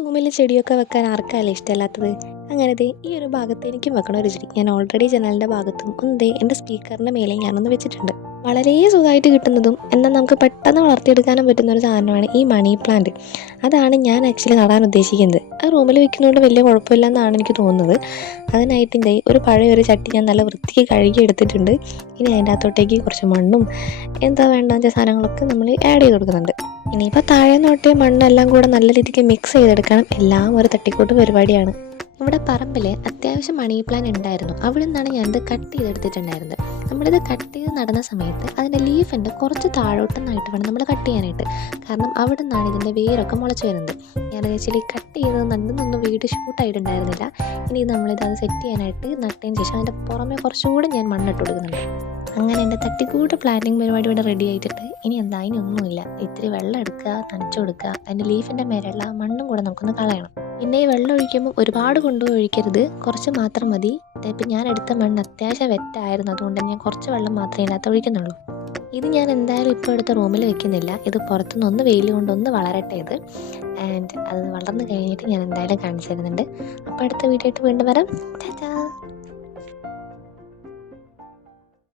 റൂമിൽ ചെടിയൊക്കെ വെക്കാൻ ആർക്കല്ലേ ഇഷ്ടമല്ലാത്തത്. അങ്ങനത്തെ ഈ ഒരു ഭാഗത്ത് എനിക്കും വെക്കണം ഒരു ചെടി. ഞാൻ ഓൾറെഡി ജനലിൻ്റെ ഭാഗത്തും ഒന്ന് എൻ്റെ സ്പീക്കറിൻ്റെ മേലെ ഞാനൊന്ന് വെച്ചിട്ടുണ്ട്. വളരെ സുഖമായിട്ട് കിട്ടുന്നതും എന്നാൽ നമുക്ക് പെട്ടെന്ന് വളർത്തിയെടുക്കാനും പറ്റുന്ന ഒരു സാധനമാണ് ഈ മണി പ്ലാന്റ്. അതാണ് ഞാൻ ആക്ച്വലി നടാൻ ഉദ്ദേശിക്കുന്നത്. ആ റൂമിൽ വെക്കുന്നതുകൊണ്ട് വലിയ കുഴപ്പമില്ല എന്നാണ് എനിക്ക് തോന്നുന്നത്. അതിനായിട്ട് എൻ്റെ ഒരു പഴയ ഒരു ചട്ടി ഞാൻ നല്ല വൃത്തിക്ക് കഴുകി എടുത്തിട്ടുണ്ട്. ഇനി അതിൻ്റെ അകത്തോട്ടേക്ക് കുറച്ച് മണ്ണും എന്താ വേണ്ടാത്ത സാധനങ്ങളൊക്കെ നമ്മൾ ആഡ് ചെയ്ത് കൊടുക്കുന്നുണ്ട്. ഇനിയിപ്പോൾ താഴെ നോട്ടേ മണ്ണെല്ലാം കൂടെ നല്ല രീതിക്ക് മിക്സ് ചെയ്തെടുക്കണം. എല്ലാം ഒരു തട്ടിക്കൂട്ട് പരിപാടിയാണ്. ഇവിടെ പറമ്പിൽ അത്യാവശ്യം മണി പ്ലാന്റ് ഉണ്ടായിരുന്നു. അവിടെ നിന്നാണ് ഞാനിത് കട്ട് ചെയ്തെടുത്തിട്ടുണ്ടായിരുന്നത്. നമ്മളിത് കട്ട് ചെയ്ത് നടന്ന സമയത്ത് അതിൻ്റെ ലീഫിൻ്റെ കുറച്ച് താഴോട്ടെന്നായിട്ട് വേണം നമ്മൾ കട്ട് ചെയ്യാനായിട്ട്. കാരണം അവിടെ നിന്നാണ് ഇതിൻ്റെ വേരൊക്കെ മുളച്ച് വരുന്നത്. ഞാൻ ആക്ച്വലി കട്ട് ചെയ്തത് നന്നൊന്നും വീഡിയോ ഷൂട്ടായിട്ടുണ്ടായിരുന്നില്ല. ഇനി നമ്മളിത് സെറ്റ് ചെയ്യാനായിട്ട് നട്ടതിന് ശേഷം അതിൻ്റെ പുറമെ കുറച്ചും കൂടെ ഞാൻ മണ്ണിട്ട് കൊടുക്കുന്നുണ്ട്. അങ്ങനെ എൻ്റെ തട്ടിക്കൂട്ട് പ്ലാന്റിങ് പരിപാടി ഇവിടെ റെഡി ആയിട്ടുണ്ട്. ഇനി എന്താ, ഇതിനൊന്നുമില്ല. ഇത്തിരി വെള്ളം എടുക്കുക, നനച്ചു കൊടുക്കുക, അതിൻ്റെ ലീഫിൻ്റെ മേലുള്ള മണ്ണും കൂടെ നമുക്കൊന്ന് കളയണം. പിന്നെ ഈ വെള്ളം ഒഴിക്കുമ്പോൾ ഒരുപാട് കൊണ്ടുപോയി ഒഴിക്കരുത്, കുറച്ച് മാത്രം മതി. ഇപ്പം ഞാൻ എടുത്ത മണ്ണ് അത്യാവശ്യം വെറ്റായിരുന്നു, അതുകൊണ്ട് ഞാൻ കുറച്ച് വെള്ളം മാത്രമേ ഇതിനകത്ത് ഒഴിക്കുന്നുള്ളൂ. ഇത് ഞാൻ എന്തായാലും ഇപ്പോൾ എടുത്ത റൂമിൽ വെക്കുന്നില്ല. ഇത് പുറത്തുനിന്ന് ഒന്ന് വെയിൽ കൊണ്ടൊന്ന് വളരട്ടെ ഇത്. ആൻഡ് അത് വളർന്നു കഴിഞ്ഞിട്ട് ഞാൻ എന്തായാലും കാണിച്ചു തരുന്നുണ്ട്. അപ്പോൾ അടുത്ത വീഡിയോ ആയിട്ട് വീണ്ടും വരാം. ടാറ്റാ.